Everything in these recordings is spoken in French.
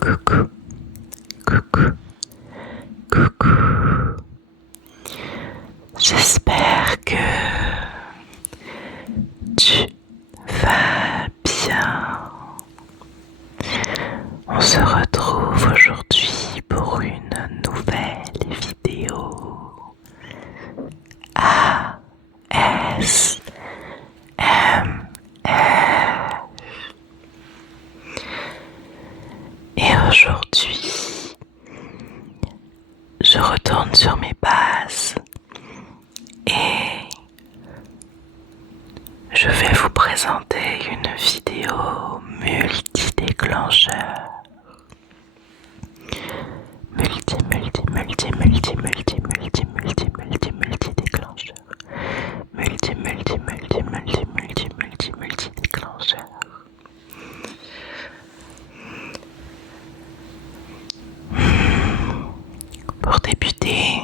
Coucou, coucou, coucou. J'espère que tu vas bien. On se retrouve aujourd'hui pour une nouvelle vidéo ASMR. Et aujourd'hui, je retourne sur mes bases et je vais vous présenter une vidéo multi-déclencheur. Multi-déclencheur. Multi-déclencheur. Pour débuter,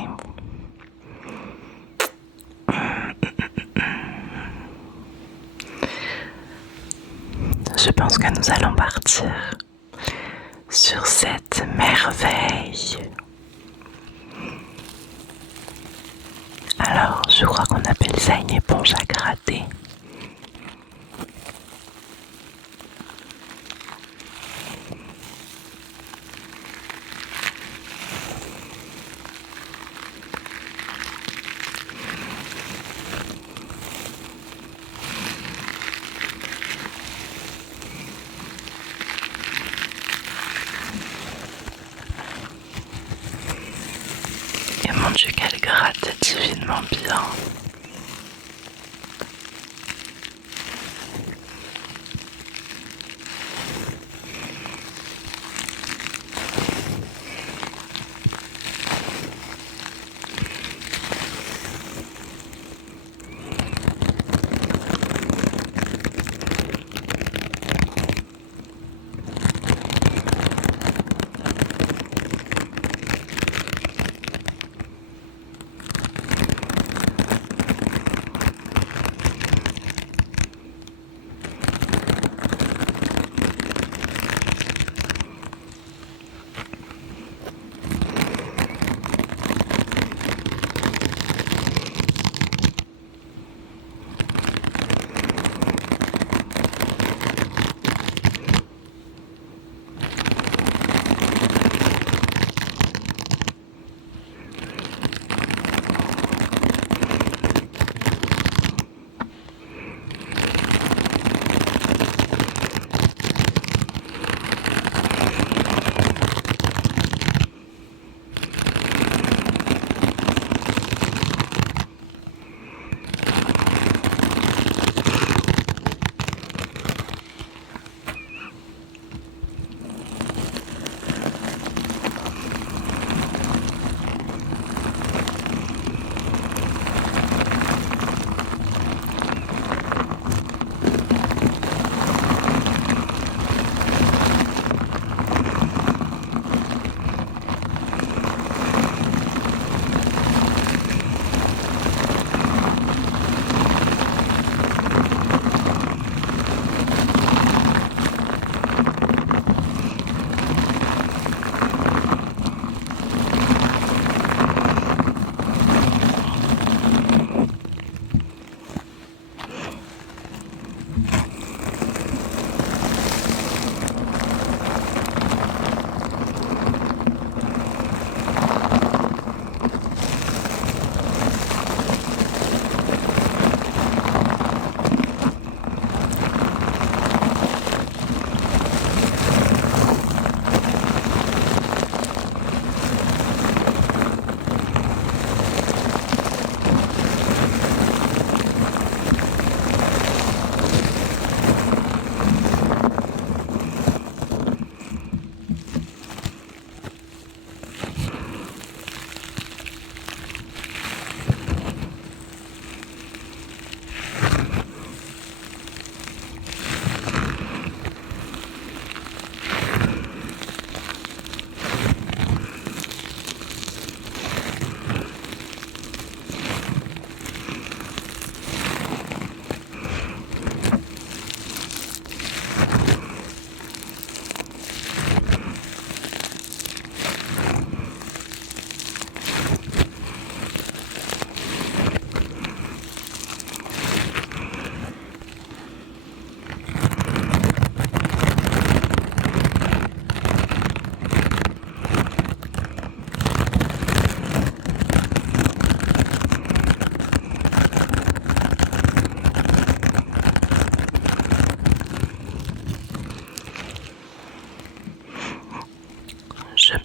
je pense que nous allons partir sur cette merveille. Alors, je crois qu'on appelle ça une éponge à gratter. Et mon Dieu, qu'elle gratte divinement bien.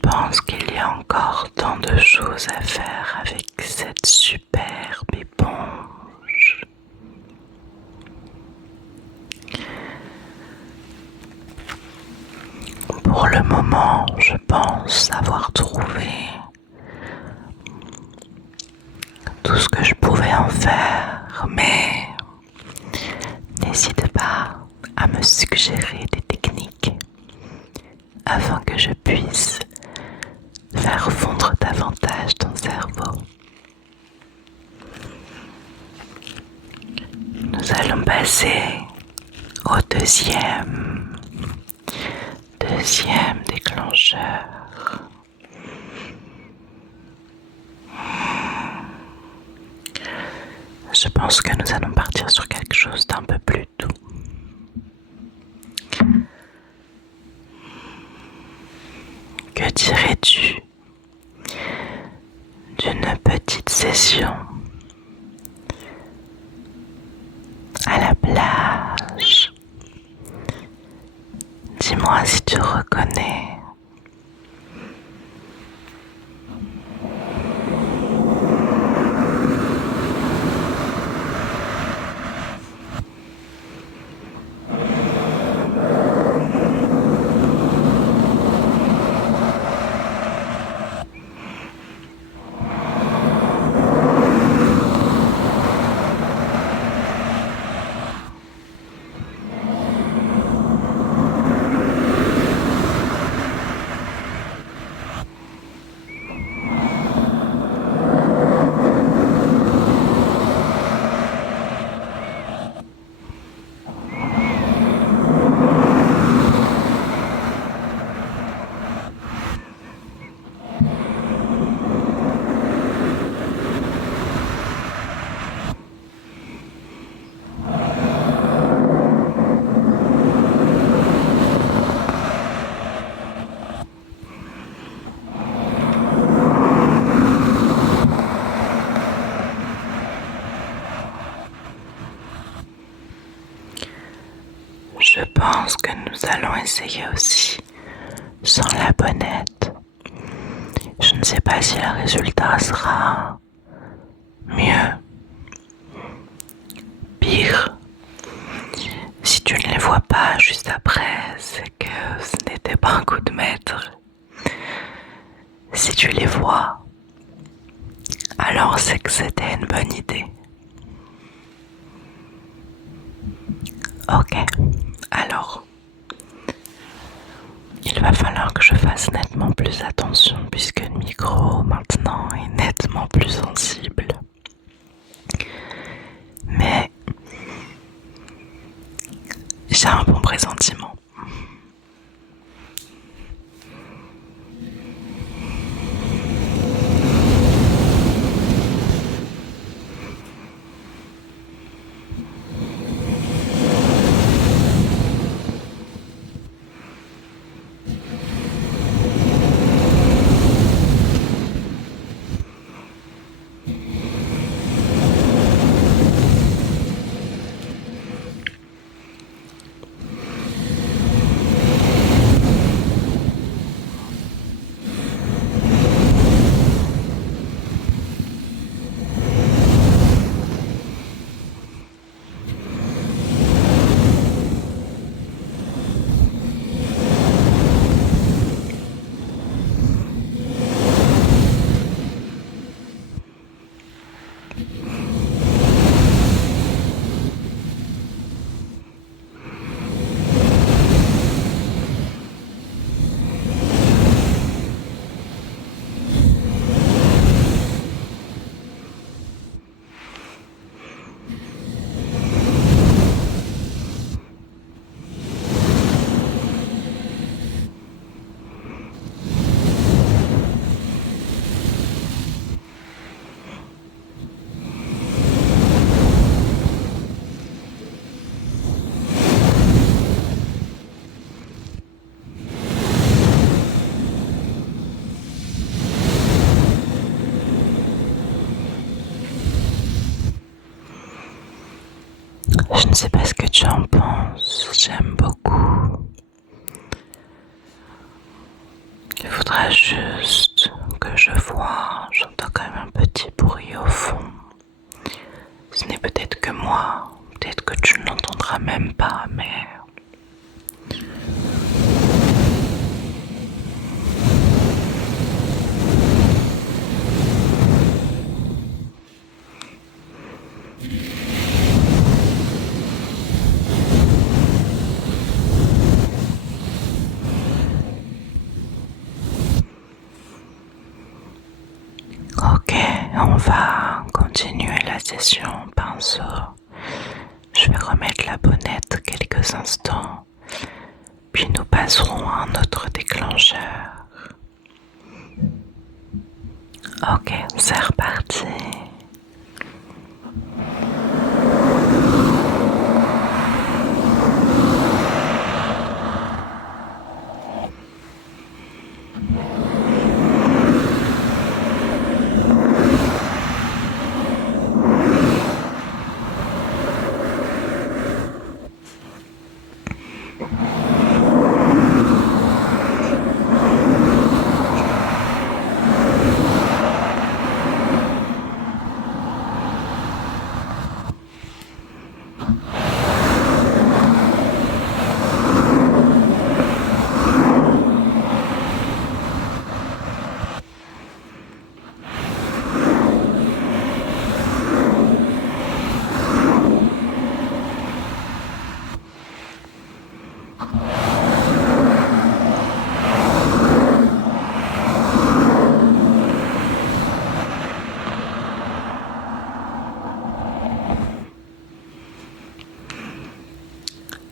pense qu'il y a encore tant de choses à faire avec cette superbe éponge. Pour le moment, je pense avoir trouvé tout ce que je pouvais en faire, mais n'hésite pas à me suggérer des techniques afin que je puisse faire fondre davantage ton cerveau. Nous allons passer au deuxième déclencheur. Je pense que nous allons partir sur quelque chose d'un peu plus doux. Que dirais-tu d'une petite session à la plage? Dis-moi si tu reconnais. Je pense que nous allons essayer aussi sans la bonnette. Je ne sais pas si le résultat sera mieux, pire. Si tu ne les vois pas juste après, c'est que ce n'était pas un coup de maître. Si tu les vois, alors c'est que c'était une bonne idée. Ok, alors il va falloir que je fasse nettement plus attention puisque le micro maintenant est nettement plus sensible. Mais j'ai un bon pressentiment. faudra juste que je vois. J'entends quand même un petit bruit au fond. Ce n'est peut-être que moi, peut-être que tu ne l'entendras même pas, mais... Ok, on va continuer la session pinceau. Je vais remettre la bonnette quelques instants, puis nous passerons à un autre déclencheur. Ok, c'est reparti.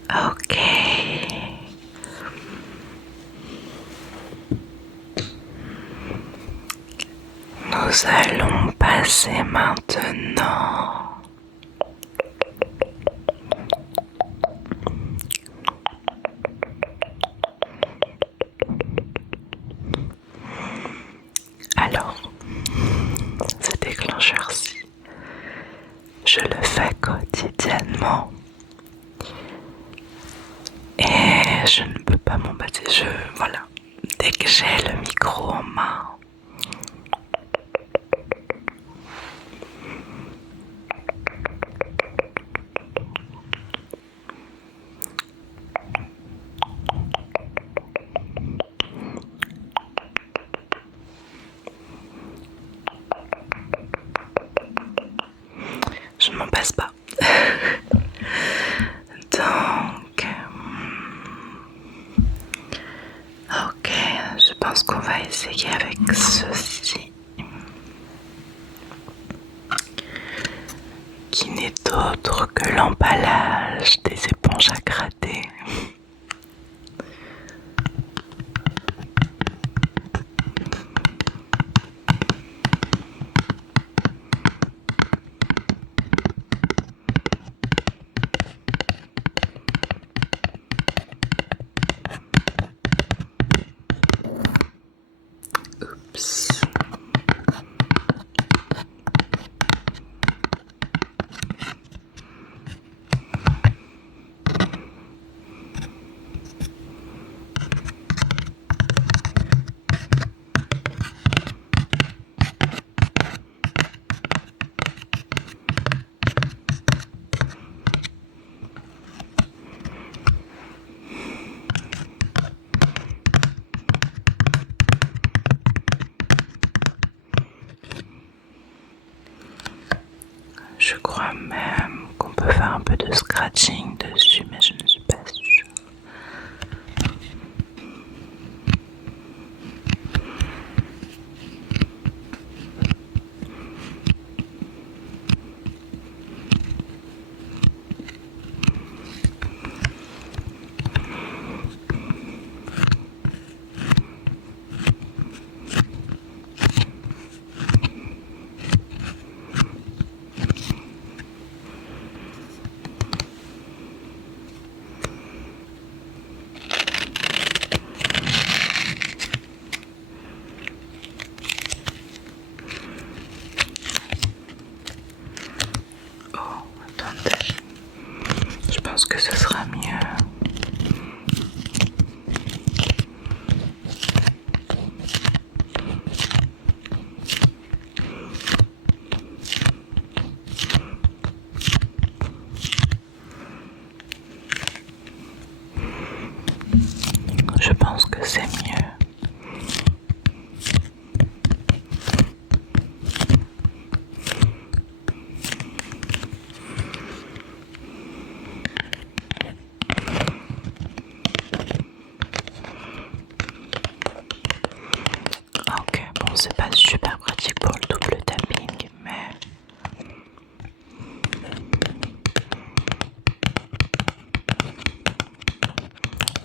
Ok. Nous allons passer maintenant alors, ce déclencheur-ci, je le fais quotidiennement et je ne peux pas m'en passer. Voilà, dès que j'ai le micro en main, je ne m'en passe pas. Donc, ok, je pense qu'on va essayer avec ceci, qui n'est autre que l'emballage des éponges à gratter. Oups. c'est pas super pratique pour le double tapping, mais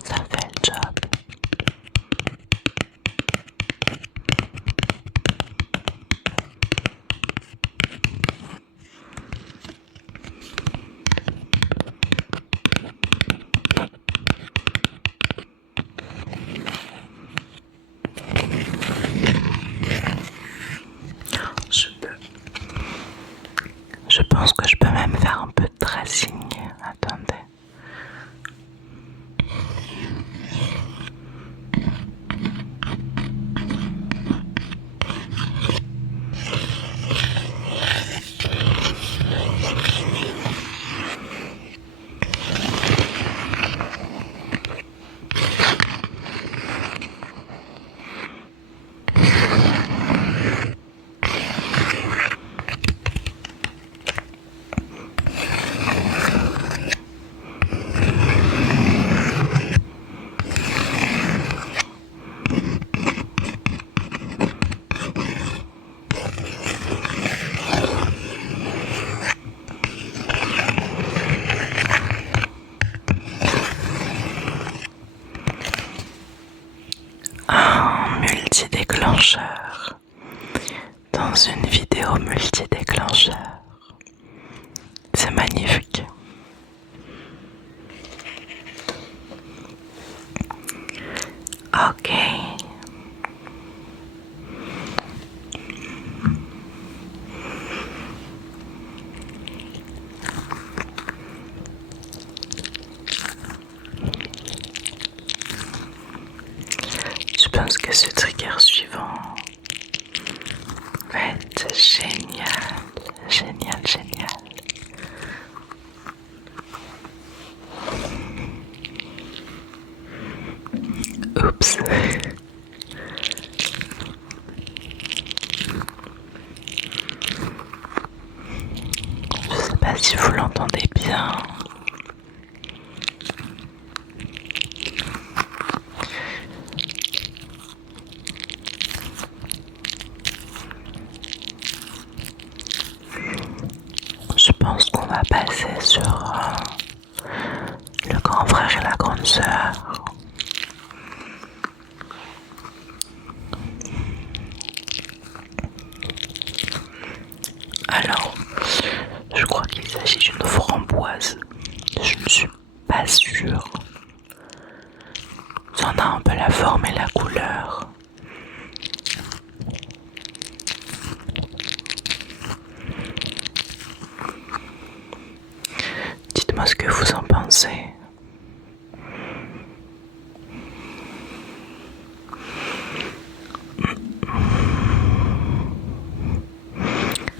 ça fait le job. Je pense que je peux même faire un peu de tracing. Attendez. Un multi-déclencheur dans une vidéo multi-déclencheur. C'est magnifique. Ok. Je pense que ce trigger suivant va être génial, génial, génial. Oups. Je sais pas si vous l'entendez bien. Je pense qu'on va passer sur le grand frère et la grande sœur. Alors, je crois qu'il s'agit d'une framboise. Je ne suis pas sûre. Ça en a un peu la forme et la couleur. Dites-moi ce que vous en pensez.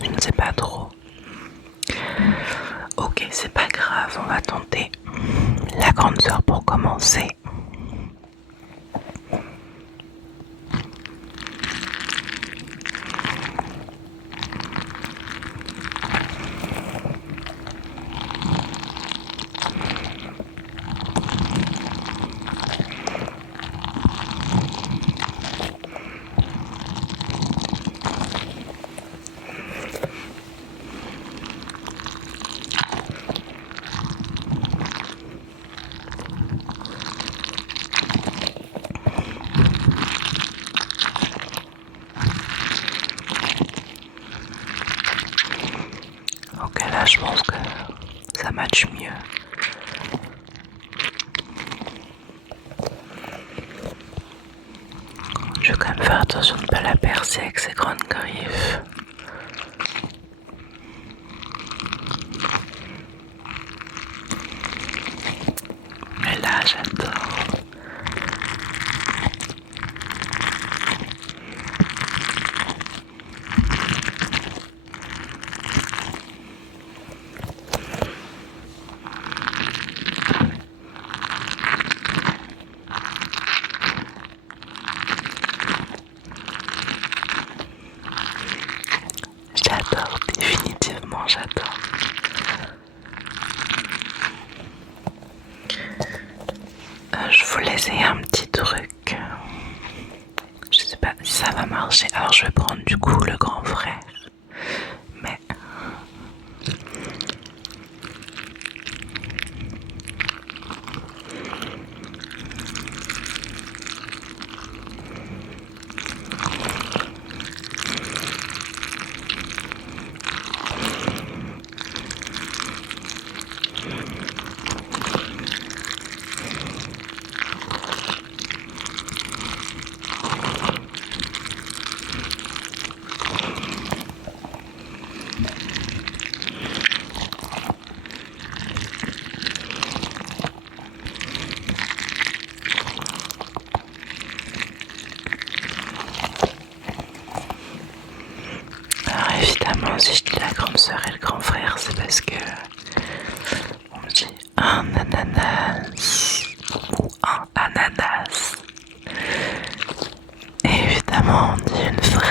Je ne sais pas trop. Ok, c'est pas grave, on va tenter la grande sœur pour commencer. Ok, là je pense que ça matche mieux. Je vais quand même faire attention de ne pas la percer avec ses grandes griffes. Mais là j'adore. J'adore, définitivement j'adore. Je voulais essayer un petit truc. Je sais pas si ça va marcher. Alors je vais prendre du coup le grand frère. Mais alors évidemment, si je dis la grande sœur et le grand frère, c'est parce que on me dit un ananas ou un ananas. Et évidemment, on dit une fraise.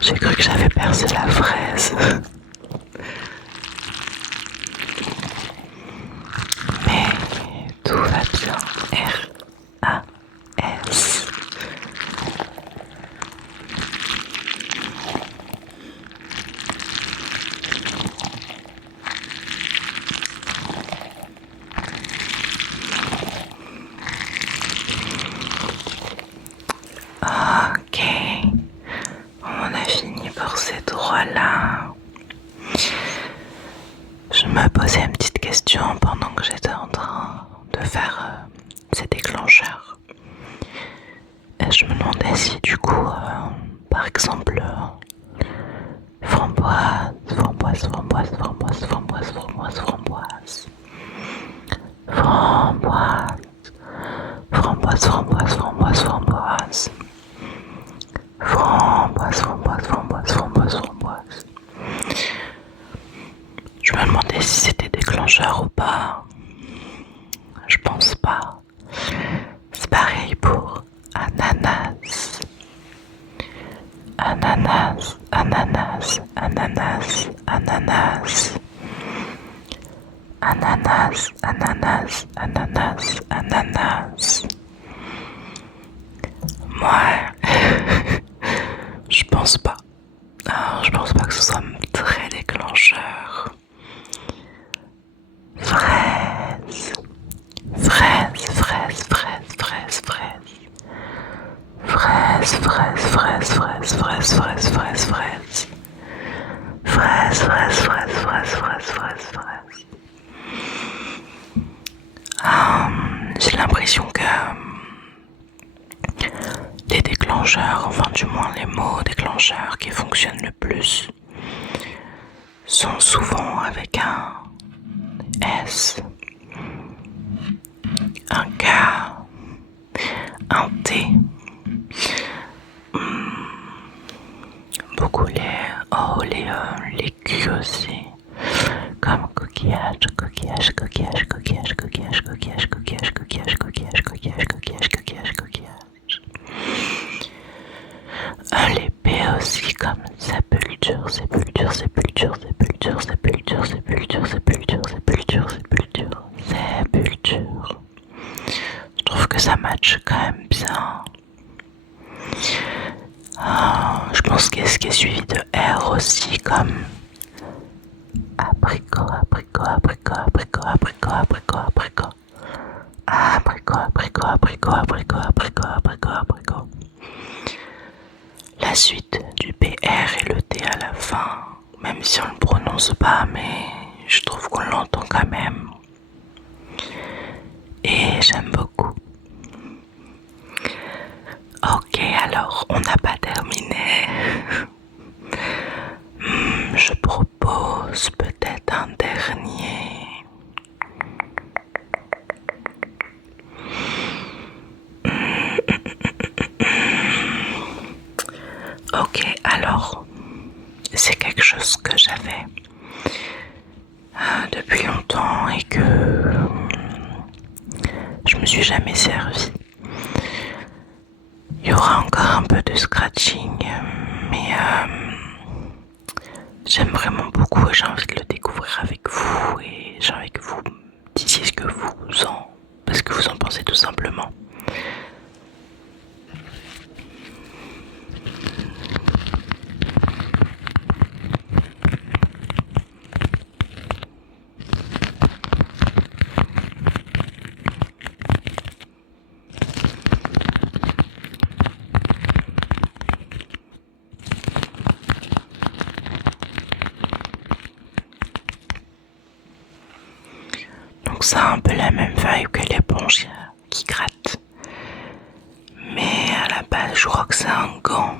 J'ai cru que j'avais percé la fraise. Mais tout va bien. R-A-S. Ok. On a fini pour ces droits-là. Je me posais une petite question pendant que j'étais en train de faire ces déclencheurs. Et je me demandais si du coup, par exemple, framboise, framboise, framboise, framboise, framboise, framboise, framboise, framboise, framboise, framboise, framboise, framboise. Framboise, framboise, framboise, framboise, framboise. Je me demandais si c'était déclencheur ou pas. Je pense pas. C'est pareil pour ananas. Ananas, ananas, ananas, ananas. Ananas, ananas, ananas, ananas. Moi, je pense pas. Alors, je pense pas que ce soit très déclencheur. Fraise, fraise, fraise, fraise, fraise, fraise. Fraise, fraise, fraise, fraise, fraise, fraise, fraise, fraise. Fraise, fraise, fraise, fraise, fraise, fraise, fraise. J'ai l'impression que les déclencheurs, enfin du moins les mots déclencheurs qui fonctionnent le plus, sont souvent avec un S, un K, un T. Beaucoup les Q aussi, comme coquillage, coquillage, coquillage, coquillage, coquillage, coquillage, coquillage, coquillage, coquillage, coquillage, coquillage, coquillage, coquillage. Les P aussi, comme sépulture, sépulture, sépulture. sépulture, sépulture, sépulture, sépulture, sépulture, sépulture, sépulture, sépulture. Je trouve que ça match quand même bien. Je pense qu'il y a ce qui est suivi de R aussi, comme abricot, abricot, abricot, abricot, abricot, abricot, abricot. Abricot, abricot, abricot, abricot, abricot, abricot, abricot. La suite du PR et le T à la fin, même si on le prononce pas, mais je trouve qu'on l'entend quand même. Et j'aime beaucoup. Ok, alors on n'a pas terminé. Je propose peut-être un dernier. Ok, alors c'est quelque chose que j'avais depuis longtemps et que je me suis jamais servi. Il y aura encore un peu de scratching, mais j'aime vraiment beaucoup et j'ai envie de le découvrir avec vous et j'ai envie que vous me disiez ce que vous en pensez tout simplement. Donc ça a un peu la même vibe que l'éponge qui gratte. Mais à la base, je crois que c'est un gant.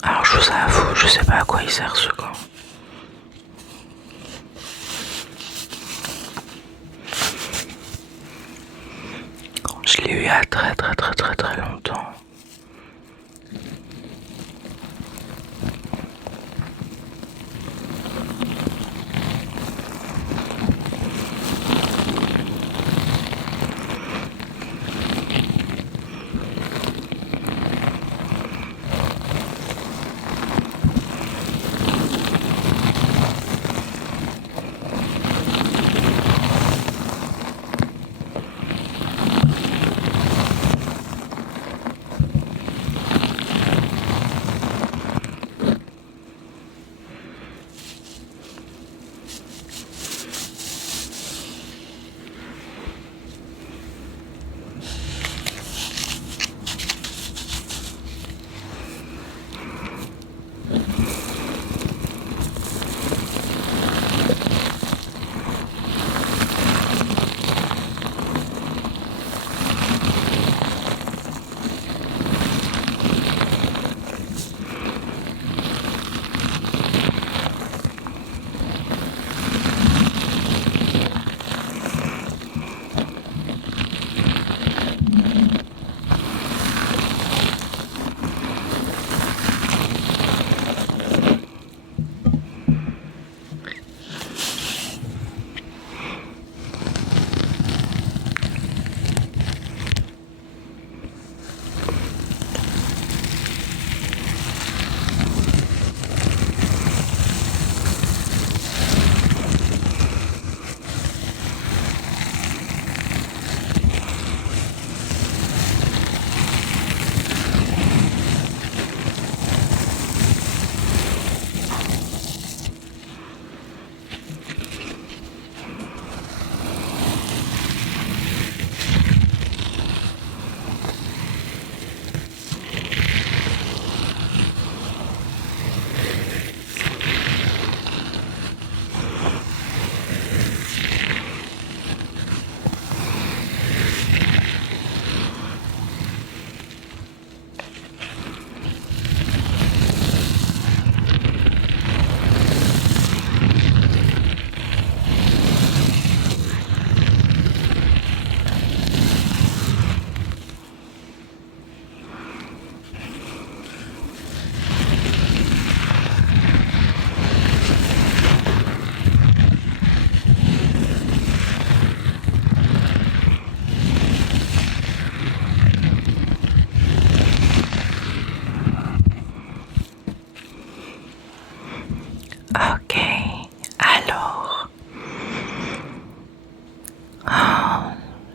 Alors je vous avoue, je sais pas à quoi il sert ce gant. Je l'ai eu il y a très longtemps.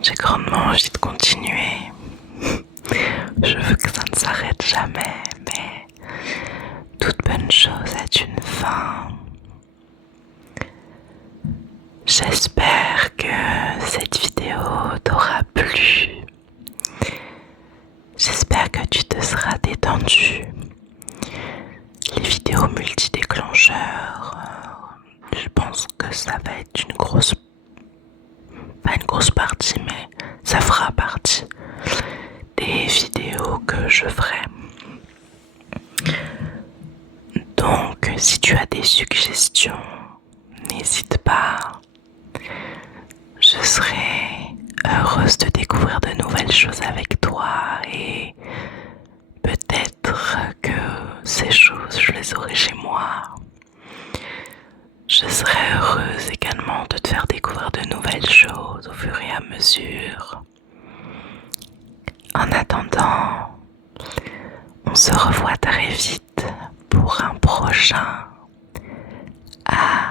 J'ai grandement envie de continuer. Je veux que ça ne s'arrête jamais, mais toute bonne chose a une fin. J'espère que cette vidéo t'aura plu. J'espère que tu te seras détendu. Les vidéos multi-déclencheurs, je pense que ça va être pas une grosse partie, mais ça fera partie des vidéos que je ferai. Donc, si tu as des suggestions, n'hésite pas. Je serai heureuse de découvrir de nouvelles choses avec toi et peut-être que ces choses, je les aurai chez moi. Je serai heureuse également de te faire découvrir de nouvelles choses au fur et à mesure. En attendant, on se revoit très vite pour un prochain ASMR.